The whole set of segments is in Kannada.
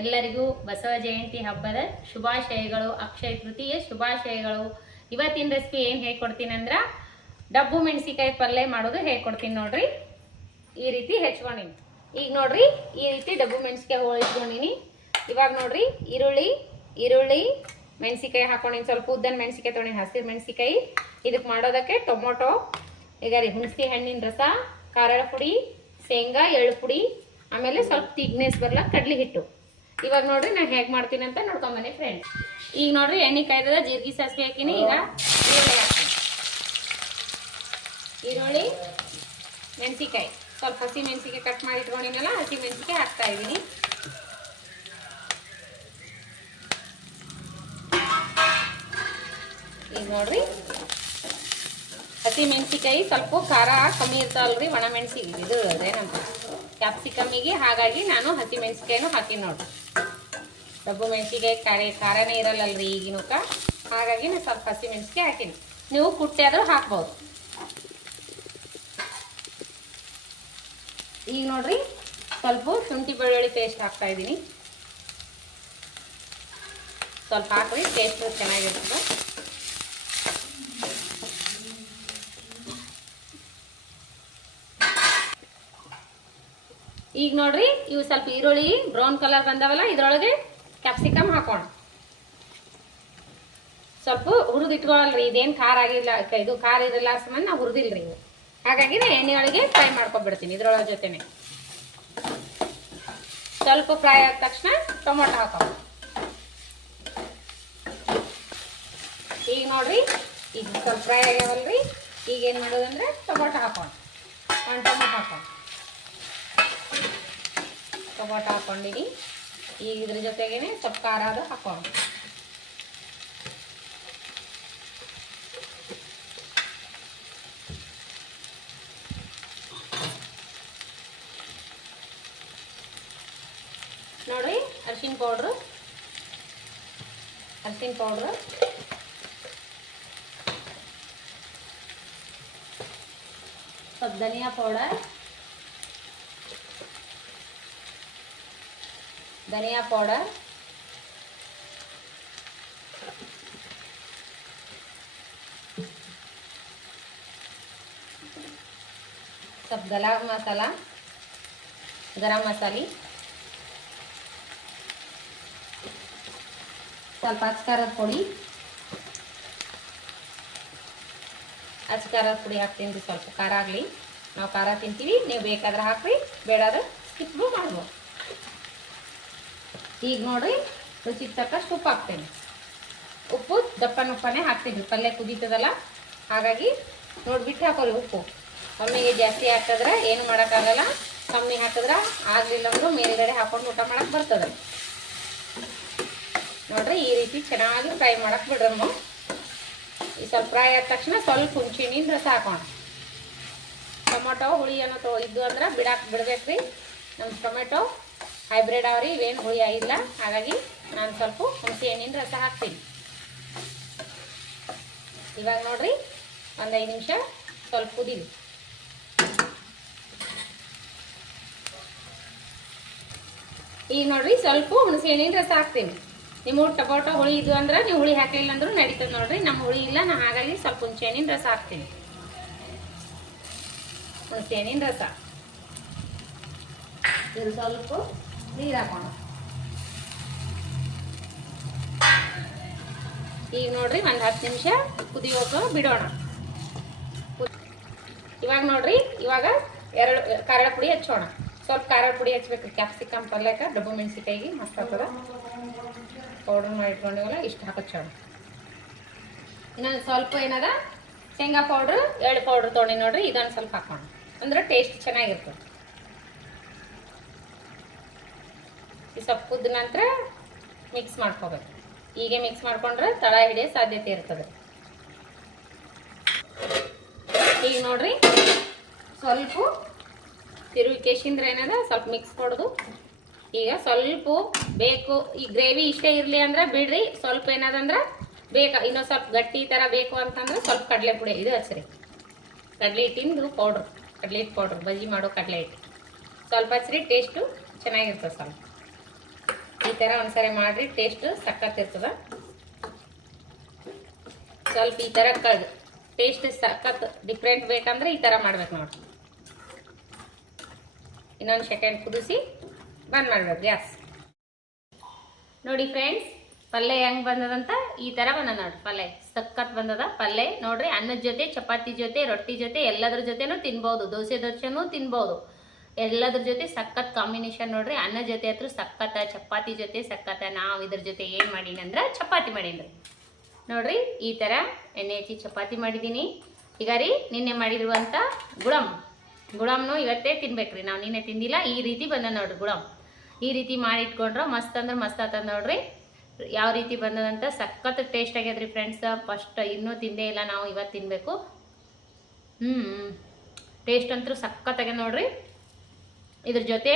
ಎಲ್ಲರಿಗೂ ಬಸವ ಜಯಂತಿ ಹಬ್ಬದ ಶುಭಾಶಯಗಳು, ಅಕ್ಷಯ ತೃತೀಯ ಶುಭಾಶಯಗಳು. ಇವತ್ತಿನ ರೆಸಿಪಿ ಏನು ಹೇಳ್ಕೊಡ್ತೀನಿ ಅಂದ್ರೆ ಡಬ್ಬು ಮೆಣಸಿಕಾಯಿ ಪಲ್ಯ ಮಾಡೋದು ಹೇಳ್ಕೊಡ್ತೀನಿ ನೋಡ್ರಿ. ಈ ರೀತಿ ಹೆಚ್ಕೊಂಡಿನಿ. ಈಗ ನೋಡ್ರಿ ಈ ರೀತಿ ಡಬ್ಬು ಮೆಣಸಿಕಾಯಿ ಹೋಳಿಸ್ಕೊಂಡಿನಿ. ಇವಾಗ ನೋಡ್ರಿ ಈರುಳ್ಳಿ ಮೆಣಸಿಕಾಯಿ ಹಾಕೊಂಡಿನಿ. ಸ್ವಲ್ಪ ಉದ್ದನ ಮೆಣಸಿಕಾಯಿ ತೊಗೊಂಡಿನಿ, ಹಸಿರು ಮೆಣಸಿಕಾಯಿ. ಇದಕ್ಕೆ ಮಾಡೋದಕ್ಕೆ ಟೊಮೊಟೊ, ಈಗ ರೀ ಹುಣಸೆ ಹಣ್ಣಿನ ರಸ, ಖಾರದ ಪುಡಿ, ಶೇಂಗಾ, ಎಳ್ಳು ಪುಡಿ, ಆಮೇಲೆ ಸ್ವಲ್ಪ ತಿಗ್ನೆಸ್ ಬರಲ್ಲ ಕಡ್ಲಿ ಹಿಟ್ಟು. ಇವಾಗ ನೋಡ್ರಿ ನಾನು ಹೇಗೆ ಮಾಡ್ತೀನಿ ಅಂತ ನೋಡ್ಕೊಂಬನ್ನಿ ಫ್ರೆಂಡ್ಸ್. ಈಗ ನೋಡ್ರಿ ಎಣ್ಣೆ ಕಾಯ್ದದ, ಜೀರಿಗೆ ಸಾಸಿವೆ ಹಾಕಿನಿ. ಈಗ ಈರುಳ್ಳಿ ಹಾಕ್ತೀನಿ. ಈರುಳ್ಳಿ, ಮೆಣಸಿಕಾಯಿ, ಸ್ವಲ್ಪ ಹಸಿ ಮೆಣಸಿಕಾಯಿ ಕಟ್ ಮಾಡಿ ಇಟ್ಕೊಂಡಿನಲ್ಲ, ಹಸಿ ಮೆಣಸಿಕಾಯಿ ಹಾಕ್ತಾ ಇದ್ದೀನಿ. ಈಗ ನೋಡ್ರಿ ಹಸಿ ಮೆಣಸಿಕಾಯಿ ಸ್ವಲ್ಪ ಖಾರ ಕಮ್ಮಿ ಇರ್ತಾವಲ್ರಿ, ಒಣ ಮೆಣಸಿಗೆ ಇದು ಅದೇನಂತ ಕ್ಯಾಪ್ಸಿಕಮ್ಮಿಗೆ, ಹಾಗಾಗಿ ನಾನು ಹಸಿ ಮೆಣಸಿಕಾಯಿನೂ ಹಾಕಿ ನೋಡ್ರಿ. ಡಬ್ಬು ಮೆಣಸಿಕಾಯಿ ಖಾರನೇ ಇರಲ್ಲಲ್ರಿ ಈಗಿನಕ, ಹಾಗಾಗಿ ನಾನು ಸ್ವಲ್ಪ ಹಸಿ ಮೆಣಸಿಕಾಯಿ ಹಾಕಿನಿ. ನೀವು ಕುಟ್ಟಿ ಆದ್ರೂ ಹಾಕ್ಬೋದು. ಈಗ ನೋಡ್ರಿ ಸ್ವಲ್ಪ ಶುಂಠಿ ಬೆಳ್ಳುಳ್ಳಿ ಪೇಸ್ಟ್ ಹಾಕ್ತಾ ಇದ್ದೀನಿ. ಸ್ವಲ್ಪ ಹಾಕ್ರಿ, ಟೇಸ್ಟ್ ಚೆನ್ನಾಗಿರ್ತದೆ. ಈಗ ನೋಡ್ರಿ ಇವು ಸ್ವಲ್ಪ ಈರುಳ್ಳಿ ಬ್ರೌನ್ ಕಲರ್ ಬಂದವಲ್ಲ, ಇದ್ರೊಳಗೆ ಕ್ಯಾಪ್ಸಿಕಮ್ ಹಾಕೋಣ. ಸ್ವಲ್ಪ ಹುರಿದು ಇಟ್ಕೊಳ್ಳಲ್ರಿ, ಇದೇನು ಖಾರ ಆಗಿಲ್ಲ, ಇದು ಖಾರ ಇರಲ್ಲ ಸಂಬಂಧ ನಾವು ಹುರಿದಿಲ್ರಿ ಇವು. ಹಾಗಾಗಿ ನಾ ಎಣ್ಣೆ ಒಳಗೆ ಫ್ರೈ ಮಾಡ್ಕೊಂಡ್ಬಿಡ್ತೀನಿ ಇದ್ರೊಳಗೆ ಜೊತೆನೆ. ಸ್ವಲ್ಪ ಫ್ರೈ ಆದ ತಕ್ಷಣ ಟೊಮೊಟೊ ಹಾಕೋಣ. ಈಗ ನೋಡ್ರಿ ಈಗ ಸ್ವಲ್ಪ ಫ್ರೈ ಆಗ್ಯಾವಲ್ರಿ, ಈಗ ಏನು ಮಾಡೋದಂದ್ರೆ ಟೊಮೊಟೊ ಹಾಕೋಣ. ಒಂದು ಟೊಮೊಟೊ ಹಾಕೋಣ. ಟೊಮೊಟೊ ಹಾಕೊಂಡಿನಿ. ಈಗ ಇದ್ರ ಜೊತೆಗೇನೆ ಸ್ವಲ್ಪ ಖಾರ ಅದು ಹಾಕೋಣ. ನೋಡ್ರಿ ಅರಿಶಿನ ಪೌಡ್ರು, ಸ್ವಲ್ಪ ಧನಿಯಾ ಪೌಡರ್, ಸ್ವಲ್ಪ ಗರಂ ಮಸಾಲೆ, ಸ್ವಲ್ಪ ಅಚ್ಕಾರದ ಪುಡಿ ಹಾಕ್ತೀನಿ. ಸ್ವಲ್ಪ ಖಾರ ಆಗಲಿ, ನಾವು ಖಾರ ತಿಂತೀವಿ, ನೀವು ಬೇಕಾದ್ರೆ ಹಾಕ್ರಿ, ಬೇಡಾದ್ರೆ ಸ್ಕಿಪ್ ಮಾಡ್ಬೋದು. ಈಗ ನೋಡ್ರಿ ರುಚಿಗೆ ತಕ್ಕಷ್ಟು ಉಪ್ಪು ಹಾಕ್ತೇನೆ. ಉಪ್ಪು ದಪ್ಪನ ಉಪ್ಪನೇ ಹಾಕ್ತೀನಿ, ಪಲ್ಯ ಕುದೀತದಲ್ಲ, ಹಾಗಾಗಿ ನೋಡ್ಬಿಟ್ಟು ಹಾಕೋರಿ. ಉಪ್ಪು ಒಮ್ಮೆಗೆ ಜಾಸ್ತಿ ಹಾಕಿದ್ರೆ ಏನು ಮಾಡೋಕ್ಕಾಗಲ್ಲ, ಕಮ್ಮಿ ಹಾಕಿದ್ರೆ ಆಗಲಿಲ್ಲ ಅಂದ್ರೂ ಮೇಲ್ಗಡೆ ಹಾಕೊಂಡು ಊಟ ಮಾಡಕ್ಕೆ ಬರ್ತದೆ. ನೋಡ್ರಿ ಈ ರೀತಿ ಚೆನ್ನಾಗಿ ಫ್ರೈ ಮಾಡಕ್ಕೆ ಬಿಡ್ರಮ್ಮ. ಈ ಸ್ವಲ್ಪ ಫ್ರೈ ಆದ ತಕ್ಷಣ ಸ್ವಲ್ಪ ಹುಣಸೆಹಣ್ಣಿನ ರಸ ಹಾಕೋಣ. ಟೊಮೊಟೊ ಹುಳಿ ಅನ್ನೋ ಇದ್ದು ಅಂದ್ರೆ ಬಿಡ್ಬೇಕ್ರಿ. ನಮ್ಮ ಟೊಮೆಟೊ ಹೈಬ್ರಿಡ್ ಅವ್ರಿ, ಇವೇನು ಹುಳಿ ಆಗಿಲ್ಲ, ಹಾಗಾಗಿ ನಾನು ಸ್ವಲ್ಪ ಹುಣಸೆ ಹಣ್ಣಿನ ರಸ ಹಾಕ್ತೀನಿ. ಇವಾಗ ನೋಡ್ರಿ ಒಂದು 5 ನಿಮಿಷ ಸ್ವಲ್ಪ ಕುದೀಲಿ. ಈಗ ನೋಡ್ರಿ ಸ್ವಲ್ಪ ಹುಣಸೆ ಹಣ್ಣಿನ ರಸ ಹಾಕ್ತೀನಿ. ನಿಮ್ಮ ಟೊಮೊಟೊ ಹುಳಿ ಇದು ಅಂದ್ರೆ ನೀವು ಹುಳಿ ಹಾಕಲಿಲ್ಲ ಅಂದ್ರೂ ನಡೀತದೆ ನೋಡ್ರಿ. ನಮ್ಮ ಹುಳಿ ಇಲ್ಲ, ನಾನು ಹಾಗಾಗಿ ಸ್ವಲ್ಪ ಹುಣಸೆ ಹಣ್ಣಿನ ರಸ ಹಾಕ್ತೀನಿ. ಹುಣಸೆ ಹಣ್ಣಿನ ರಸ, ಇದು ಸ್ವಲ್ಪ ನೀರು ಹಾಕೋಣ. ಈಗ ನೋಡ್ರಿ ಒಂದು 10 ನಿಮಿಷ ಕುದಿಯೋಕೆ ಬಿಡೋಣ. ಇವಾಗ ನೋಡ್ರಿ ಇವಾಗ 2 ಖಾರದ ಪುಡಿ ಹಚ್ಚೋಣ. ಸ್ವಲ್ಪ ಖಾರದ ಪುಡಿ ಹಚ್ಬೇಕು, ಕ್ಯಾಪ್ಸಿಕಮ್ ಪಲ್ಯಕ್ಕೆ ಡಬ್ಬು ಮೆಣಸಿಕಾಯಿಗೆ ಮಸ್ತ್ ಆಗ್ತದೆ. ಪೌಡರ್ ಮಾಡಿ ಇಟ್ಕೊಂಡಿವಲ್ಲ, ಇಷ್ಟು ಹಾಕೋಣ. ಇನ್ನೊಂದು ಸ್ವಲ್ಪ ಏನದ ಶೇಂಗಾ ಪೌಡ್ರು, ಎಳ್ಳು ಪೌಡ್ರ್ ತೊಗೊಂಡು ನೋಡ್ರಿ, ಇದೊಂದು ಸ್ವಲ್ಪ ಹಾಕೋಣ, ಅಂದ್ರೆ ಟೇಸ್ಟ್ ಚೆನ್ನಾಗಿರ್ತದೆ. ಈ ಸ್ವಲ್ಪ ಕುದ್ದ ನಂತರ ಮಿಕ್ಸ್ ಮಾಡ್ಕೋಬೇಕು. ಹೀಗೆ ಮಿಕ್ಸ್ ಮಾಡ್ಕೊಂಡ್ರೆ ತಳ ಹಿಡಿಯೋ ಸಾಧ್ಯತೆ ಇರ್ತದೆ. ಈಗ ನೋಡ್ರಿ ಸ್ವಲ್ಪ ತಿರುವಿಕೇಶಿಂದ್ರ ಏನದ ಸ್ವಲ್ಪ ಮಿಕ್ಸ್ ಕೊಡೋದು. ಈಗ ಸ್ವಲ್ಪ ಬೇಕು, ಈ ಗ್ರೇವಿ ಇಷ್ಟೇ ಇರಲಿ ಅಂದ್ರೆ ಬಿಡ್ರಿ. ಸ್ವಲ್ಪ ಏನದಂದ್ರೆ ಇನ್ನೊಂದು ಸ್ವಲ್ಪ ಗಟ್ಟಿ ಥರ ಬೇಕು ಅಂತಂದ್ರೆ ಸ್ವಲ್ಪ ಕಡಲೆ ಪುಡಿ ಇದು ಹಚ್ಚ್ರಿ. ಕಡಲೆ ಹಿಟ್ಟಿಂದು ಪೌಡ್ರ್, ಕಡಲೆ ಹಿಟ್ಟು ಪೌಡ್ರ್, ಬಜ್ಜಿ ಮಾಡೋ ಕಡಲೆ ಹಿಟ್ಟು ಸ್ವಲ್ಪ ಹಚ್ಚ್ರಿ, ಟೇಸ್ಟು ಚೆನ್ನಾಗಿರ್ತದೆ. ಸ್ವಲ್ಪ ಈಗ ಥರ ಒಂದ್ಸರಿ ಮಾಡಿರಿ, ಟೇಸ್ಟ್ ಸಖತ್ತಿರ್ತದ. ಸ್ವಲ್ಪ ಈ ಥರ ಟೇಸ್ಟ್ ಸಖತ್ ಡಿಫ್ರೆಂಟ್ ಬೇಕಂದ್ರೆ ಈ ಥರ ಮಾಡ್ಬೇಕು ನೋಡ್ರಿ. ಇನ್ನೊಂದು ಸೆಕೆಂಡ್ ಕುದಿಸಿ ಬಂದ್ ಮಾಡ್ಬೇಕು ಗ್ಯಾಸ್. ನೋಡಿ ಫ್ರೆಂಡ್ಸ್, ಪಲ್ಯ ಹೆಂಗೆ ಬಂದದಂತ ಈ ಥರ ಬಂದದ ನೋಡ್ರಿ. ಪಲ್ಯ ಸಖತ್ ಬಂದದ. ಪಲ್ಯ ನೋಡ್ರಿ, ಅನ್ನದ ಜೊತೆ, ಚಪಾತಿ ಜೊತೆ, ರೊಟ್ಟಿ ಜೊತೆ ಎಲ್ಲದ್ರ ಜೊತೆನೂ ತಿನ್ಬೋದು. ದೋಸೆನೂ ತಿನ್ಬೋದು. ಎಲ್ಲದ್ರ ಜೊತೆ ಸಖತ್ ಕಾಂಬಿನೇಷನ್ ನೋಡ್ರಿ. ಅನ್ನ ಜೊತೆ ಹತ್ರ ಸಖತ್ತ, ಚಪಾತಿ ಜೊತೆ ಸಖತ್ತ. ನಾವು ಇದ್ರ ಜೊತೆ ಏನು ಮಾಡೀನಿ ಅಂದ್ರೆ ಚಪಾತಿ ಮಾಡೀನಿ ನೋಡ್ರಿ. ಈ ಥರ ಎಣ್ಣೆ ಹಚ್ಚಿ ಚಪಾತಿ ಮಾಡಿದ್ದೀನಿ. ಈಗ ರೀ ನಿನ್ನೆ ಮಾಡಿರುವಂಥ ಗುಳಮ್ನು ಇವತ್ತೇ ತಿನ್ಬೇಕ್ರಿ. ನಾವು ನಿನ್ನೆ ತಿಂದಿಲ್ಲ. ಈ ರೀತಿ ಬಂದ ನೋಡ್ರಿ ಗುಳಮ್. ಈ ರೀತಿ ಮಾಡಿ ಇಟ್ಕೊಂಡ್ರೆ ಮಸ್ತ್ ಅಂದ್ರೆ ಮಸ್ತ್ ಆಗ್ತದ ನೋಡ್ರಿ. ಯಾವ ರೀತಿ ಬಂದದಂತ ಸಖತ್ ಟೇಸ್ಟ್ ಆಗ್ಯದ್ರಿ ಫ್ರೆಂಡ್ಸ್. ಫಸ್ಟ್ ಇನ್ನೂ ತಿಂದೇ ಇಲ್ಲ ನಾವು, ಇವತ್ತು ತಿನ್ನಬೇಕು. ಟೇಸ್ಟ್ ಅಂತೂ ಸಖತ್ ಆಗ್ಯದ ನೋಡ್ರಿ. ಇದ್ರ ಜೊತೆ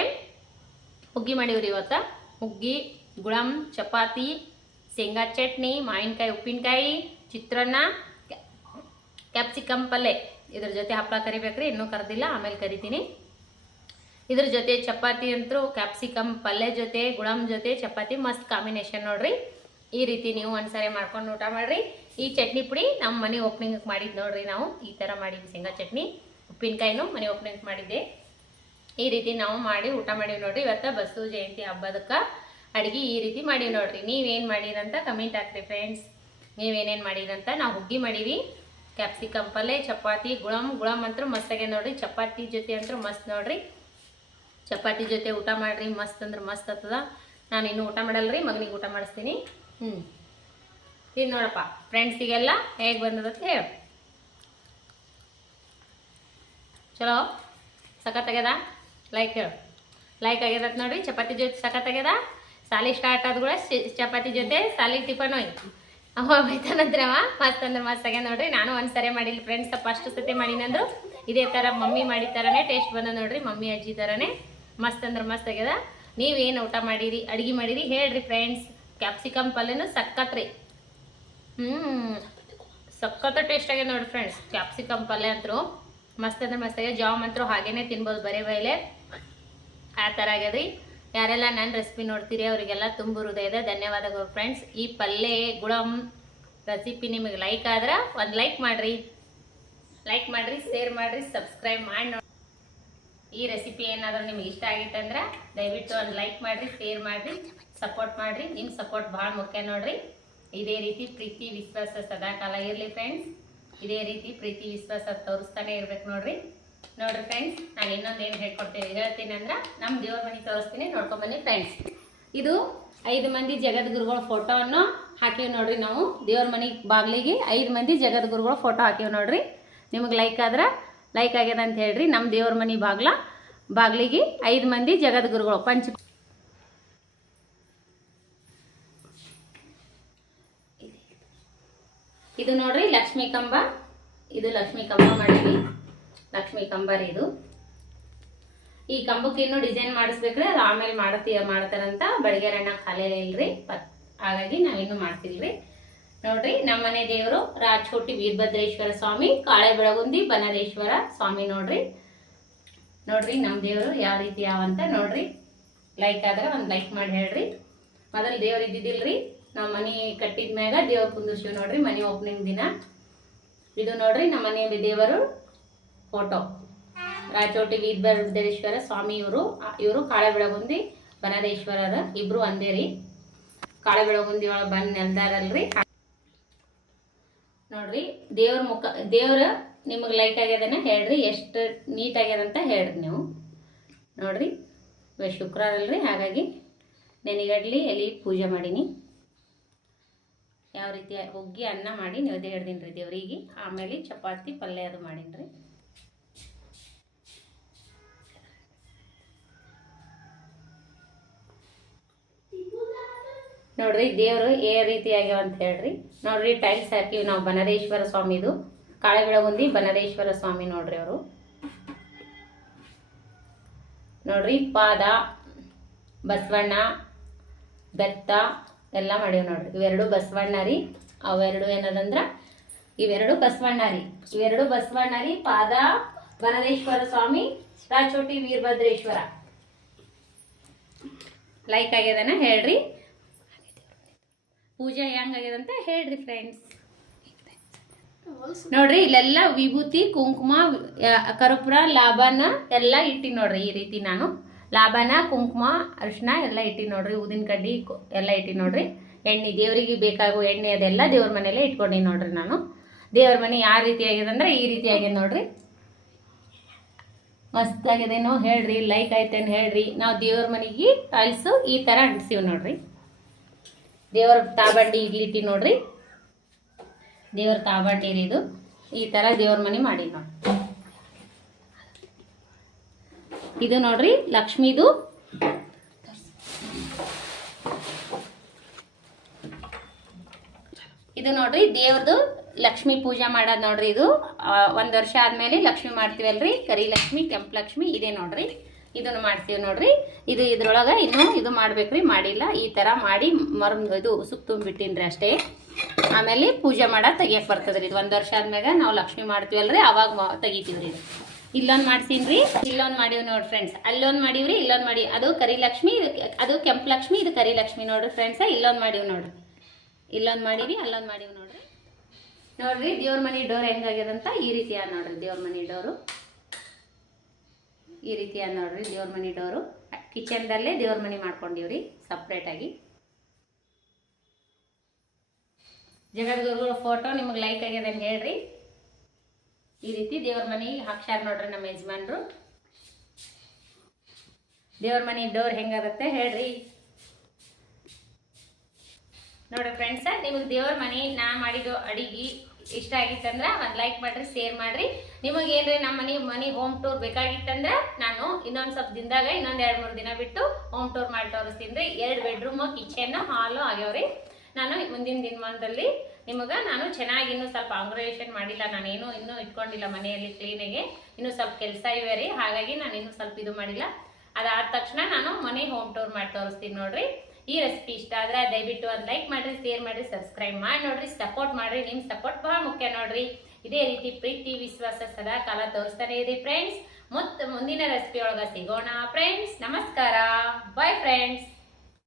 ಹುಗ್ಗಿ ಮಾಡಿವ್ರಿ ಇವತ್ತು. ಹುಗ್ಗಿ, ಗುಳಮ್, ಚಪಾತಿ, ಶೇಂಗಾ ಚಟ್ನಿ, ಮಾವಿನಕಾಯಿ ಉಪ್ಪಿನಕಾಯಿ, ಚಿತ್ರಾನ್ನ, ಕ್ಯಾಪ್ಸಿಕಮ್ ಪಲ್ಯ. ಇದ್ರ ಜೊತೆ ಹಪ್ಪಳ ಕರಿಬೇಕ್ರಿ, ಇನ್ನೂ ಕರೆದಿಲ್ಲ, ಆಮೇಲೆ ಕರಿತೀನಿ. ಇದ್ರ ಜೊತೆ ಚಪಾತಿ ಅಂತೂ ಕ್ಯಾಪ್ಸಿಕಮ್ ಪಲ್ಯ ಜೊತೆ, ಗುಳಮ್ ಜೊತೆ ಚಪಾತಿ ಮಸ್ತ್ ಕಾಂಬಿನೇಷನ್ ನೋಡ್ರಿ. ಈ ರೀತಿ ನೀವು ಒಂದ್ಸರಿ ಮಾಡ್ಕೊಂಡು ಊಟ ಮಾಡ್ರಿ. ಈ ಚಟ್ನಿ ಪುಡಿ ನಮ್ಮ ಮನೆ ಓಪನಿಂಗ್ ಮಾಡಿದ್ದು ನೋಡ್ರಿ. ನಾವು ಈ ಥರ ಮಾಡಿದ್ವಿ. ಶೇಂಗಾ ಚಟ್ನಿ, ಉಪ್ಪಿನಕಾಯಿನೂ ಮನೆ ಓಪನಿಂಗ್ ಮಾಡಿದ್ದೆ. ಈ ರೀತಿ ನಾವು ಮಾಡಿ ಊಟ ಮಾಡೀವಿ ನೋಡ್ರಿ. ಇವತ್ತು ಬಸವ ಜಯಂತಿ ಹಬ್ಬದಕ್ಕೆ ಅಡುಗೆ ಈ ರೀತಿ ಮಾಡೀವಿ ನೋಡ್ರಿ. ನೀವೇನು ಮಾಡೀರಂತ ಕಮೆಂಟ್ ಹಾಕ್ರಿ ಫ್ರೆಂಡ್ಸ್. ನೀವೇನೇನು ಮಾಡೀರಂತ. ನಾವು ಹುಗ್ಗಿ ಮಾಡೀವಿ, ಕ್ಯಾಪ್ಸಿಕಮ್ ಪಲ್ಯ, ಚಪಾತಿ, ಗುಳಮ್ ಅಂತೂ ಮಸ್ತ್ ಆಗ್ಯದ ನೋಡ್ರಿ. ಚಪಾತಿ ಜೊತೆ ಅಂತೂ ಮಸ್ತ್ ನೋಡ್ರಿ. ಚಪಾತಿ ಜೊತೆ ಊಟ ಮಾಡ್ರಿ, ಮಸ್ತ್ ಅಂದ್ರೆ ಮಸ್ತ್ ಆಗ್ತದ. ನಾನು ಇನ್ನೂ ಊಟ ಮಾಡಲ್ರಿ, ಮಗನಿಗೆ ಊಟ ಮಾಡಿಸ್ತೀನಿ. ಇದು ನೋಡಪ್ಪ ಫ್ರೆಂಡ್ಸಿಗೆಲ್ಲ ಹೇಗೆ ಬಂದದಕ್ಕೆ ಹೇಳು. ಚಲೋ ಸಖತ್ತಾಗ್ಯದ. ಲೈಕ್ ಹೇಳು. ಲೈಕ್ ಆಗ್ಯದ ನೋಡ್ರಿ. ಚಪಾತಿ ಜೊತೆ ಸಖತ್ತಾಗ್ಯದ. ಸಾಲಿ ಸ್ಟಾರ್ಟ್ ಆದ ಕೂಡ ಚಪಾತಿ ಜೊತೆ ಸಾಲಿಗೆ ಟಿಫನ್ ಹೋಯ್ತು. ಹೋಯ್ತಾನಂದ್ರವ ಮಸ್ತ್ ಅಂದ್ರೆ ಮಸ್ತ್ ಆಗ್ಯದ ನೋಡ್ರಿ. ನಾನು ಒಂದ್ಸರಿ ಮಾಡಿಲ್ಲ ಫ್ರೆಂಡ್ಸ್, ಫಸ್ಟ್ ಸತಿ ಮಾಡಿನಂದ್ರು ಇದೇ ಥರ ಮಮ್ಮಿ ಮಾಡಿದ ಥರನೇ ಟೇಸ್ಟ್ ಬಂದ ನೋಡ್ರಿ. ಮಮ್ಮಿ ಅಜ್ಜಿ ಥರನೇ ಮಸ್ತ್ ಅಂದ್ರೆ ಮಸ್ತ್ ಆಗ್ಯದ. ನೀವೇನು ಊಟ ಮಾಡಿರಿ, ಅಡುಗೆ ಮಾಡಿರಿ ಹೇಳ್ರಿ ಫ್ರೆಂಡ್ಸ್. ಕ್ಯಾಪ್ಸಿಕಮ್ ಪಲ್ಯನೂ ಸಖತ್ ರೀ. ಸಖತ್ ಟೇಸ್ಟ್ ಆಗ್ಯದ ನೋಡ್ರಿ ಫ್ರೆಂಡ್ಸ್. ಕ್ಯಾಪ್ಸಿಕಮ್ ಪಲ್ಯ ಅಂತೂ ಮಸ್ತ್ ಅಂದ್ರೆ ಮಸ್ತ್ ಆಗ್ಯದ. ಜಾಮ್ ಅಂತೂ ಹಾಗೇನೆ ತಿನ್ಬೋದು, ಬರೇ ಬೈಲೆ ಆ ಥರ ಆಗ್ಯದ್ರಿ. ಯಾರೆಲ್ಲ ನನ್ನ ರೆಸಿಪಿ ನೋಡ್ತೀರಿ ಅವರಿಗೆಲ್ಲ ತುಂಬ ಹೃದಯದ ಧನ್ಯವಾದಗಳು ಫ್ರೆಂಡ್ಸ್. ಈ ಪಲ್ಯ ಗುಳಮ್ ರೆಸಿಪಿ ನಿಮಗೆ ಲೈಕ್ ಆದ್ರೆ ಒಂದು ಲೈಕ್ ಮಾಡಿರಿ, ಶೇರ್ ಮಾಡಿರಿ, ಸಬ್ಸ್ಕ್ರೈಬ್ ಮಾಡಿ ನೋಡಿ. ಈ ರೆಸಿಪಿ ಏನಾದರೂ ನಿಮಗೆ ಇಷ್ಟ ಆಗಿತ್ತಂದ್ರೆ ದಯವಿಟ್ಟು ಒಂದು ಲೈಕ್ ಮಾಡಿರಿ, ಶೇರ್ ಮಾಡಿರಿ, ಸಪೋರ್ಟ್ ಮಾಡಿರಿ. ನಿಮ್ಮ ಸಪೋರ್ಟ್ ಭಾಳ ಮುಖ್ಯ ನೋಡ್ರಿ. ಇದೇ ರೀತಿ ಪ್ರೀತಿ ವಿಶ್ವಾಸ ಸದಾಕಾಲ ಇರಲಿ ಫ್ರೆಂಡ್ಸ್. ಇದೇ ರೀತಿ ಪ್ರೀತಿ ವಿಶ್ವಾಸ ತೋರಿಸ್ತಾನೆ ಇರ್ಬೇಕು ನೋಡ್ರಿ ಫ್ರೆಂಡ್ಸ್. ನಾನು ಇನ್ನೊಂದು ಏನು ಹೇಳ್ತೀನಿ ಅಂದ್ರೆ ನಮ್ಮ ದೇವ್ರ ಮನೆ ತೋರಿಸ್ತೀನಿ, ನೋಡ್ಕೊಂಬನ್ನಿ ಫ್ರೆಂಡ್ಸ್. ಇದು 5 ಮಂದಿ ಜಗದ್ಗುರುಗಳ ಫೋಟೋವನ್ನು ಹಾಕಿವಿ ನೋಡ್ರಿ. ನಾವು ದೇವ್ರ ಮನೆ ಬಾಗಿಲಿಗೆ 5 ಮಂದಿ ಜಗದ್ಗುರುಗಳ ಫೋಟೋ ಹಾಕಿವಿ ನೋಡ್ರಿ. ನಿಮಗೆ ಲೈಕ್ ಆದ್ರೆ ಲೈಕ್ ಆಗ್ಯದ ಅಂತ ಹೇಳ್ರಿ. ನಮ್ಮ ದೇವ್ರ ಮನೆ ಬಾಗಿಲಿಗೆ 5 ಮಂದಿ ಜಗದ್ಗುರುಗಳು ಇದು ನೋಡ್ರಿ ಲಕ್ಷ್ಮೀ ಕಂಬ. ಇದು ಲಕ್ಷ್ಮೀ ಕಂಬ ಮಾಡೀವಿ. ಲಕ್ಷ್ಮೀ ಕಂಬ ರೀ ಇದು. ಈ ಕಂಬಕ್ಕೆ ಇನ್ನೂ ಡಿಸೈನ್ ಮಾಡಿಸ್ಬೇಕ್ರಿ, ಅದು ಆಮೇಲೆ ಮಾಡ್ತಾರಂತ. ಬಡಿಗೆರಣ್ಣ ಖಾಲಿ ಇಲ್ರಿ, ಹಾಗಾಗಿ ನಾವಿನ್ನೂ ಮಾಡ್ತಿಲ್ರಿ. ನೋಡ್ರಿ ನಮ್ಮ ಮನೆ ದೇವರು ರಾಜಕೋಟಿ ವೀರಭದ್ರೇಶ್ವರ ಸ್ವಾಮಿ, ಕಾಳೆ ಬೆಳಗುಂದಿ ಬನರೇಶ್ವರ ಸ್ವಾಮಿ ನೋಡ್ರಿ. ನಮ್ಮ ದೇವರು ಯಾವ ರೀತಿ ಯಾವಂತ ನೋಡ್ರಿ. ಲೈಕ್ ಆದ್ರೆ ಒಂದು ಲೈಕ್ ಮಾಡಿ ಹೇಳ್ರಿ. ಮೊದಲು ದೇವ್ರು ಇದ್ದಿದ್ದಿಲ್ರಿ, ನಾವು ಮನೆ ಕಟ್ಟಿದ ಮ್ಯಾಗ ದೇವ್ರ ಕುಂದಿರ್ಸಿವಿ ನೋಡ್ರಿ ಮನೆ ಓಪನಿಂಗ್ ದಿನ. ಇದು ನೋಡ್ರಿ ನಮ್ಮ ಮನೆ ದೇವರು ಫೋಟೋ. ರಾಜಕೋಟಿ ವೀರಭದ್ರೇಶ್ವರ ಸ್ವಾಮಿ ಇವರು ಕಾಳೆ ಬೆಳಗುಂದಿ ಬನರೇಶ್ವರದ ಇಬ್ರು ಒಂದೇ ರೀ. ಕಾಳೆ ಬೆಳಗುಂದಿ ಒಳಗೆ ಬಂದು ನೆಲ್ದಾರಲ್ರಿ ನೋಡ್ರಿ. ದೇವ್ರ ನಿಮಗೆ ಲೈಕ್ ಆಗ್ಯದನ್ನ ಹೇಳ್ರಿ, ಎಷ್ಟು ನೀಟ್ ಆಗ್ಯದಂತ ಹೇಳ್ರಿ ನೀವು ನೋಡ್ರಿ. ಇವತ್ತು ಶುಕ್ರವಾರ ಅಲ್ರಿ, ಹಾಗಾಗಿ ನೆನೆಗಡ್ಲಿ ಎಲ್ಲಿ ಪೂಜೆ ಮಾಡೀನಿ. ಯಾವ ರೀತಿ ಹುಗ್ಗಿ ಅನ್ನ ಮಾಡಿ ನೈವೇದ್ಯ ಹಿಡ್ದೀನಿ ರೀ ದೇವ್ರಿಗೆ. ಆಮೇಲೆ ಚಪಾತಿ ಪಲ್ಯ ಅದು ಮಾಡೀನಿ ರೀ. ನೋಡ್ರಿ ದೇವರು ಏ ರೀತಿ ಆಗ್ಯಾವ ಅಂತ ಹೇಳ್ರಿ. ನೋಡ್ರಿ ಟೈಲ್ಸ್ ಹಾಕಿವಿ ನಾವು. ಬನರೇಶ್ವರ ಸ್ವಾಮಿದು ಕಾಳೆ ಬೆಳಗುಂದಿ ಬನರೇಶ್ವರ ಸ್ವಾಮಿ ನೋಡ್ರಿ. ಅವರು ನೋಡ್ರಿ ಪಾದ, ಬಸವಣ್ಣ, ಬೆತ್ತ ಎಲ್ಲ ಮಾಡೀವಿ ನೋಡ್ರಿ. ಇವೆರಡು ಬಸವಣ್ಣ ರೀ. ಅವೆರಡು ಏನದಂದ್ರ ಇವೆರಡು ಬಸವಣ್ಣ ರೀ. ಪಾದ ಬನರೇಶ್ವರ ಸ್ವಾಮಿ, ರಾಜಕೋಟಿ ವೀರಭದ್ರೇಶ್ವರ. ಲೈಕ್ ಆಗ್ಯದನ ಹೇಳ್ರಿ. ಪೂಜೆ ಹೆಂಗಾಗ್ಯದಂತ ಹೇಳ್ರಿ ಫ್ರೆಂಡ್ಸ್. ನೋಡ್ರಿ ಇಲ್ಲೆಲ್ಲ ವಿಭೂತಿ, ಕುಂಕುಮ, ಕರ್ಪೂರ, ಲಾಭನ ಎಲ್ಲ ಇಟ್ಟಿ ನೋಡ್ರಿ. ಈ ರೀತಿ ನಾನು ಲಾಭನ, ಕುಂಕುಮ, ಅರಿಶಿನ ಎಲ್ಲ ಇಟ್ಟಿ ನೋಡ್ರಿ. ಊದಿನ ಕಡ್ಡಿ ಎಲ್ಲ ಇಟ್ಟಿ ನೋಡ್ರಿ. ಎಣ್ಣೆ ದೇವರಿಗೆ ಬೇಕಾಗುವ ಎಣ್ಣೆ ಅದೆಲ್ಲ ದೇವ್ರ ಮನೆಯಲ್ಲೇ ಇಟ್ಕೊಂಡಿ ನೋಡ್ರಿ. ನಾನು ದೇವ್ರ ಮನೆ ಯಾವ ರೀತಿ ಆಗಿದೆ ಅಂದ್ರೆ ಈ ರೀತಿ ಆಗಿದೆ ನೋಡ್ರಿ. ಮಸ್ತ್ ಆಗಿದೇನೋ ಹೇಳ್ರಿ, ಲೈಕ್ ಆಯ್ತೇನು ಹೇಳ್ರಿ. ನಾವು ದೇವ್ರ ಮನೆಗೆ ಟೈಲ್ಸು ಈ ಥರ ಅಂಟಿಸ್ತೀವಿ ನೋಡ್ರಿ. ದೇವ್ರ ತಾಬಂಡಿ ಇಗ್ಲಿಟ್ಟಿ ನೋಡ್ರಿ. ದೇವ್ರ ತಾಬಂಡಿ ಇದು ಈ ಥರ ದೇವ್ರ ಮನೆ ಮಾಡಿ ನೋಡಿ. ಇದು ನೋಡ್ರಿ ಲಕ್ಷ್ಮೀದು ಇದು ನೋಡ್ರಿ ದೇವ್ರದು ಲಕ್ಷ್ಮೀ ಪೂಜೆ ಮಾಡೋದು ನೋಡ್ರಿ. ಇದು 1 ವರ್ಷ ಆದ್ಮೇಲೆ ಲಕ್ಷ್ಮಿ ಮಾಡ್ತೀವಲ್ರಿ, ಕರಿ ಲಕ್ಷ್ಮಿ, ಕೆಂಪು ಲಕ್ಷ್ಮಿ ಇದೇ ನೋಡ್ರಿ. ಇದನ್ನು ಮಾಡ್ತೀವಿ ನೋಡ್ರಿ. ಇದು ಇದ್ರೊಳಗೆ ಇನ್ನೂ ಇದು ಮಾಡ್ಬೇಕ್ರಿ, ಮಾಡಿಲ್ಲ. ಈ ಥರ ಮಾಡಿ ಇದು ಉಸುಕ್ ತುಂಬಿಟ್ಟಿನ್ರಿ ಅಷ್ಟೇ. ಆಮೇಲೆ ಪೂಜೆ ಮಾಡೋದು ತೆಗಿಯಕ್ಕೆ ಬರ್ತದ್ರಿ. ಇದು 1 ವರ್ಷ ಆದ್ಮ್ಯಾಗ ನಾವು ಲಕ್ಷ್ಮಿ ಮಾಡ್ತೀವಲ್ರಿ, ಅವಾಗ ತೆಗಿತೀವ್ರಿ. ಇದು ಇಲ್ಲೊಂದು ಮಾಡ್ಸೀನ್ರಿ, ಇಲ್ಲೊಂದು ಮಾಡೀವಿ ನೋಡ್ರಿ ಫ್ರೆಂಡ್ಸ್. ಅಲ್ಲೊಂದು ಮಾಡೀವ್ರಿ, ಇಲ್ಲೊಂದು ಮಾಡಿ. ಅದು ಕರಿ ಲಕ್ಷ್ಮಿ, ಅದು ಕೆಂಪು ಲಕ್ಷ್ಮಿ, ಇದು ಕರಿ ಲಕ್ಷ್ಮಿ ನೋಡ್ರಿ ಫ್ರೆಂಡ್ಸ್. ಇಲ್ಲೊಂದು ಮಾಡೀವಿ ನೋಡ್ರಿ. ಇಲ್ಲೊಂದು ಮಾಡೀವಿ, ಅಲ್ಲೊಂದು ಮಾಡೀವಿ ನೋಡ್ರಿ. ನೋಡ್ರಿ ದೇವ್ರ ಮನೆ ಡೋರ್ ಹೆಂಗಾಗ್ಯದಂತ ಈ ರೀತಿ ಅದ ನೋಡ್ರಿ. ದೇವ್ರ ಮನೆ ಡೋರು ಈ ರೀತಿ ಅದ ನೋಡ್ರಿ. ದೇವ್ರ ಮನೆ ಡೋರು ಕಿಚನ್ದಲ್ಲೇ ದೇವ್ರ ಮನೆ ಮಾಡ್ಕೊಂಡಿವ್ರಿ ಸಪ್ರೇಟಾಗಿ. ಜಗದ್ಗುರುಗಳ ಫೋಟೋ ನಿಮಗೆ ಲೈಕ್ ಆಗ್ಯದಂಗೆ ಹೇಳ್ರಿ. ಈ ರೀತಿ ದೇವ್ರ ಮನೆ ಹಾಕ್ಸಾರ ನೋಡ್ರಿ ನಮ್ಮ ಯಜಮಾನ್ರು. ದೇವ್ರ ಮನೆ ಡೋರ್ ಹೆಂಗಾಗತ್ತೆ ಹೇಳ್ರಿ. ನೋಡ್ರಿ ಫ್ರೆಂಡ್ಸ್, ನಿಮಗೆ ದೇವ್ರ ಮನೆ ನಾ ಮಾಡಿರೋ ಅಡಿಗೆ ಇಷ್ಟ ಆಗಿತ್ತಂದ್ರೆ ಒಂದು ಲೈಕ್ ಮಾಡ್ರಿ, ಶೇರ್ ಮಾಡ್ರಿ. ನಿಮಗೆ ಏನ್ರಿ ನಮ್ಮ ಮನೆ ಹೋಮ್ ಟೂರ್ ಬೇಕಾಗಿತ್ತಂದ್ರೆ ನಾನು ಇನ್ನೊಂದು ಸ್ವಲ್ಪ ದಿನದಾಗ ಇನ್ನೊಂದು 2-3 ದಿನ ಬಿಟ್ಟು ಹೋಮ್ ಟೂರ್ ಮಾಡಿ ತೋರಿಸ್ತೀನಿ. 2 ಬೆಡ್ರೂಮು, ಕಿಚನ್, ಹಾಲು ಆಗ್ಯಾವ್ರಿ. ನಾನು ಮುಂದಿನ ದಿನಮಾನದಲ್ಲಿ ನಿಮಗೆ ನಾನು ಚೆನ್ನಾಗಿ ಇನ್ನೂ ಸ್ವಲ್ಪ ಆಂಗ್ರೇಷನ್ ಮಾಡಿಲ್ಲ, ನಾನೇನು ಇನ್ನೂ ಇಟ್ಕೊಂಡಿಲ್ಲ ಮನೆಯಲ್ಲಿ ಕ್ಲೀನಾಗೆ. ಇನ್ನೂ ಸ್ವಲ್ಪ ಕೆಲಸ ಇವೆ ರೀ, ಹಾಗಾಗಿ ನಾನು ಇನ್ನೂ ಸ್ವಲ್ಪ ಇದು ಮಾಡಿಲ್ಲ. ಅದಾದ ತಕ್ಷಣ ನಾನು ಮನೆ ಹೋಮ್ ಟೂರ್ ಮಾಡಿ ತೋರಿಸ್ತೀನಿ ನೋಡ್ರಿ. ಈ ರೆಸಿಪಿ ಇಷ್ಟ ಆದ್ರೆ ದಯವಿಟ್ಟು ಒಂದು ಲೈಕ್ ಮಾಡ್ರಿ, ಶೇರ್ ಮಾಡ್ರಿ, ಸಬ್ಸ್ಕ್ರೈಬ್ ಮಾಡಿ ನೋಡ್ರಿ. ಸಪೋರ್ಟ್ ಮಾಡ್ರಿ, ನಿಮ್ಮ ಸಪೋರ್ಟ್ ಬಹಳ ಮುಖ್ಯ ನೋಡ್ರಿ. ಇದೇ ರೀತಿ ಪ್ರೀತಿ ವಿಶ್ವಾಸ ಸದಾ ಕಾಲ ತೋರಿಸ್ತಾನೆ ಇರಿ ಫ್ರೆಂಡ್ಸ್. ಮುಂದಿನ ರೆಸಿಪಿ ಒಳಗೆ ಸಿಗೋಣ ಫ್ರೆಂಡ್ಸ್. ನಮಸ್ಕಾರ, ಬಾಯ್ ಫ್ರೆಂಡ್ಸ್.